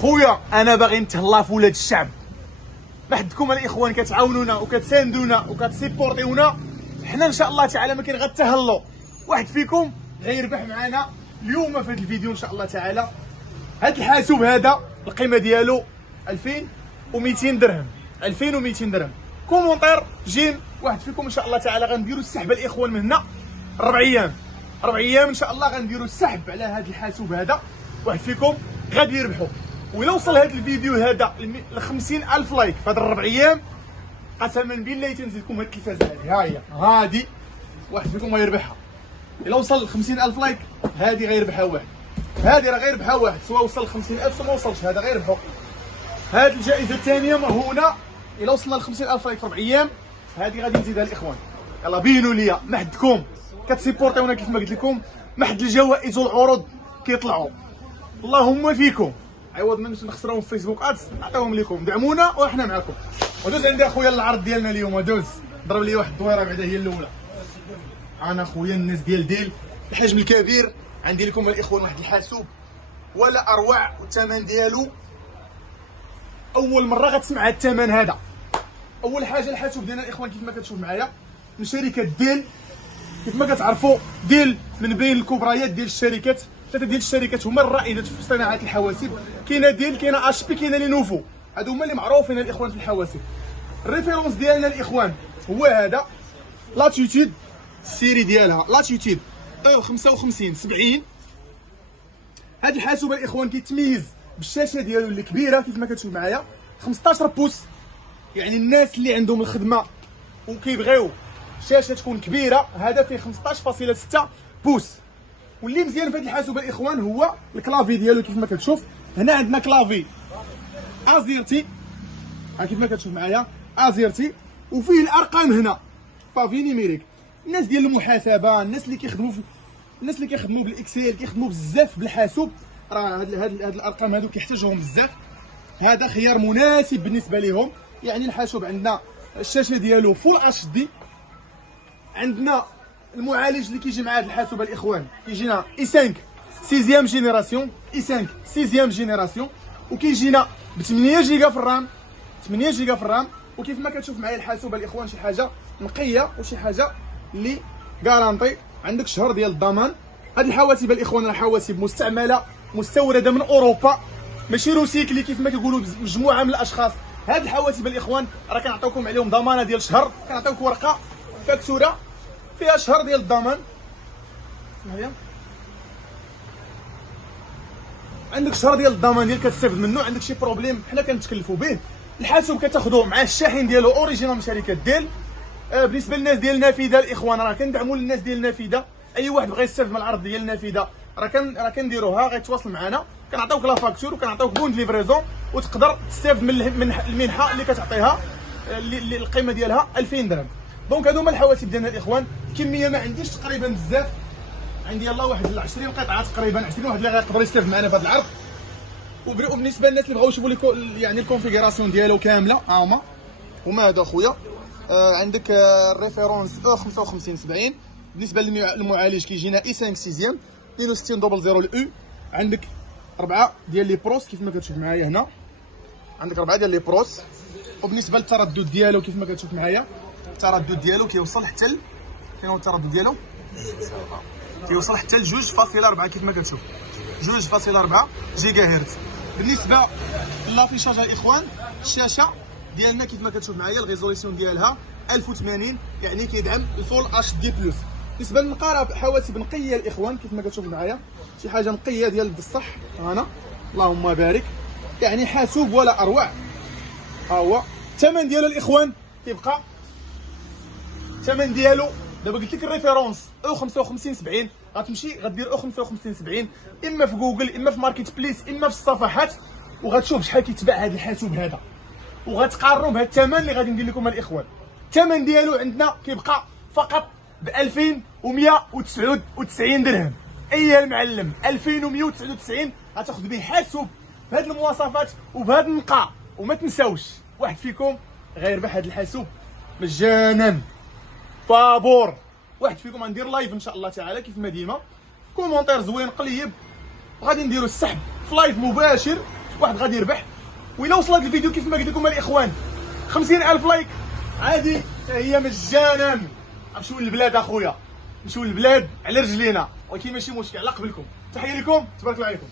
خويا انا باغي نتهلا في ولاد الشعب. بحدكم الاخوان كتعاونونا وكتساندونا وكتسيبورتيونا، حنا ان شاء الله تعالى ما كاين غير التهلو. واحد فيكم غيربح معنا اليوم في هذا الفيديو ان شاء الله تعالى. هذا الحاسوب هذا القيمه ديالو 2200 درهم. 2200 درهم. كومونتير جيم واحد فيكم ان شاء الله تعالى غنديروا السحب الاخوان من هنا 4 ايام. 4 ايام ان شاء الله غنديروا السحب على هذا الحاسوب هذا. واحد فيكم غادي يربحوا. وإلا وصل هذا الفيديو هذا ل 50,000 لايك في هاد 4 ايام، قسما بالله تنزيدكم هاد التلفازه هذه. ها هي هادي واحد فيكم غيربحها. إلا وصل ل 50,000 لايك هادي غيربحها واحد. هادي راه غيربحها واحد، سواء وصل ل 50,000 سواء ما وصلش، هذا غيربحو. هاد الجائزه الثانيه مرهونه. إلا وصلنا ل 50,000 لايك في 4 ايام هادي غادي نزيدها للاخوان. يلا بينوا ليا ما حدكم كتسيبورتيونا كيف ما قلت لكم، ما حد الجوائز والعروض كيطلعوا. اللهم فيكم، عوض ما نخسرهم في فيسبوك ادز نعطيهم لكم. دعمونا وحنا معكم. ودوز عندي اخويا العرض ديالنا اليوم. دوز ضرب لي واحد الدويره بعدا هي الاولى. انا اخويا الناس ديال الحجم الكبير عندي لكم الاخوان واحد الحاسوب ولا اروع، والثمن ديالو اول مره غتسمع هذا الثمن هذا. اول حاجه الحاسوب ديالنا الاخوان كيف ما كتشوف معايا من شركه ديل. كيف ما كتعرفوا ديل من بين الكبريات ديال الشركات. 3 ديال الشركات هما الرائدات في صناعه الحواسيب. كاينه ديل، كاينه اتش بي، كاينه لينوفو. هادو هما اللي معروفين الاخوان في الحواسيب. الريفيرونس ديالنا الاخوان هو هذا لاتيتود. السيري ديالها لاتيتود 55 70. هاد الحاسوب الاخوان كيتميز بالشاشه ديالو اللي كبيره كيف ما كتشوف معايا 15 بوس. يعني الناس اللي عندهم الخدمه وكيبغيو الشاشه تكون كبيره، هذا فيه 15.6 بوس. واللي مزيان في هذا الحاسوب الاخوان هو الكلافي ديالو. كيف ما كتشوف هنا عندنا كلافي ازيرتي، كيف ما كتشوف معايا ازيرتي، وفيه الارقام هنا بافي نيميريك. الناس ديال المحاسبه، الناس اللي كيخدموا بالاكسل، كيخدموا بزاف بالحاسوب، راه هاد الارقام هادو كيحتاجوهم بزاف. هذا خيار مناسب بالنسبه لهم. يعني الحاسوب عندنا الشاشه ديالو فول اتش دي. عندنا المعالج اللي كيجي مع هذا الحاسوب الاخوان كيجينا اي 5 6 جينيراسيون، اي 5 6 جينيراسيون، وكيجينا ب 8 جيجا في الرام. 8 جيجا في الرام. وكيف ما كتشوف معايا الحاسوب الاخوان شي حاجه نقيه وشي حاجه اللي غارانتي. عندك شهر ديال الضمان. هاد الحواسيب الاخوان راه حواسيب مستعمله مستورده من اوروبا، ماشي روسيكلي كيف ما كيقولوا مجموعه من الاشخاص. هاد الحواسيب الاخوان راه كنعطيوكم عليهم ضمانه ديال شهر. كنعطيوك ورقه فاكتوره فيها شهر ديال الضمان. هيا عندك شهر ديال الضمان ديالك كتستافد منه. عندك شي بروبليم حنا كنتكلفوا به. الحاسوب كتاخذوه مع الشاحن ديالو اوريجينال من شركه ديل. بالنسبه للناس ديال النافذه الاخوان راه كندعموا الناس ديال النافذه. اي واحد بغى يستافد من العرض ديال النافذه راه كنديروها. غيتواصل معنا كنعطيوك لا فاكتور وكنعطيوك بون ليفريزون، وتقدر تستافد من المنحه اللي كتعطيها اللي القيمه ديالها 2000 درهم. دونك هادو هما الحواسيب ديالنا الاخوان. كميه ما عنديش تقريبا بزاف، عندي يلاه واحد 20 قطعه تقريبا. 20 واحد اللي غيقدر يستافد معنا في هذا العرض. وبالنسبه للناس اللي بغاو يشوفوا يعني الكونفيغوراسيون ديالو كامله هما هذا اخويا. عندك الريفيرونس 55 70. بالنسبه للمعالج كيجينا اي 5 6 6200 الاو. عندك 4 ديال لي بروس كيف ما كتشوف معايا هنا. عندك 4 ديال لي بروس. وبالنسبه للتردد ديالو كيف ما كتشوف معايا التردد ديالو كيوصل حتى فين هو التردد ديالو؟ كيوصل حتى ل 2.4 كيف ما كتشوف 2.4 جيجا هرتز. بالنسبه للافيشاج الاخوان الشاشه ديالنا كيف ما كتشوف معايا الريزوليسيون ديالها 1080، يعني كيدعم الفول اتش دي بلس. بالنسبه للنقاره حواسيب نقيه الاخوان كيف ما كتشوف معايا شي حاجه نقيه ديال الصح. هنا اللهم بارك، يعني حاسوب ولا اروع. ها هو الثمن ديالو الاخوان كيبقى الثمن ديالو دابا قلت لك الريفيرونس او 55 70. غتمشي غدير او 55 70 اما في جوجل اما في ماركت بليس اما في الصفحات، وغتشوف شحال كيتباع هذا الحاسوب هذا، وغتقارنوا بهذا الثمن اللي غادي ندير لكم الاخوان. الثمن ديالو عندنا كيبقى فقط ب 2199 درهم. اي المعلم 2199 غتاخذ به حاسوب بهذه المواصفات وبهذا النقاء. وما تنساوش واحد فيكم غيربح هذا الحاسوب مجانا. فابور واحد فيكم غندير لايف ان شاء الله تعالى كيف ما ديما، كومونتير زوين قليب، وغادي نديروا السحب في لايف مباشر واحد غادي يربح. وإلا وصلت الفيديو كيف ما قلت لكم الاخوان 50,000 لايك عادي هي مجانا. نمشيو للبلاد اخويا، نمشيو للبلاد على رجلينا، ولكن ماشي مشكل على قبلكم. تحيه لكم، تبارك الله عليكم.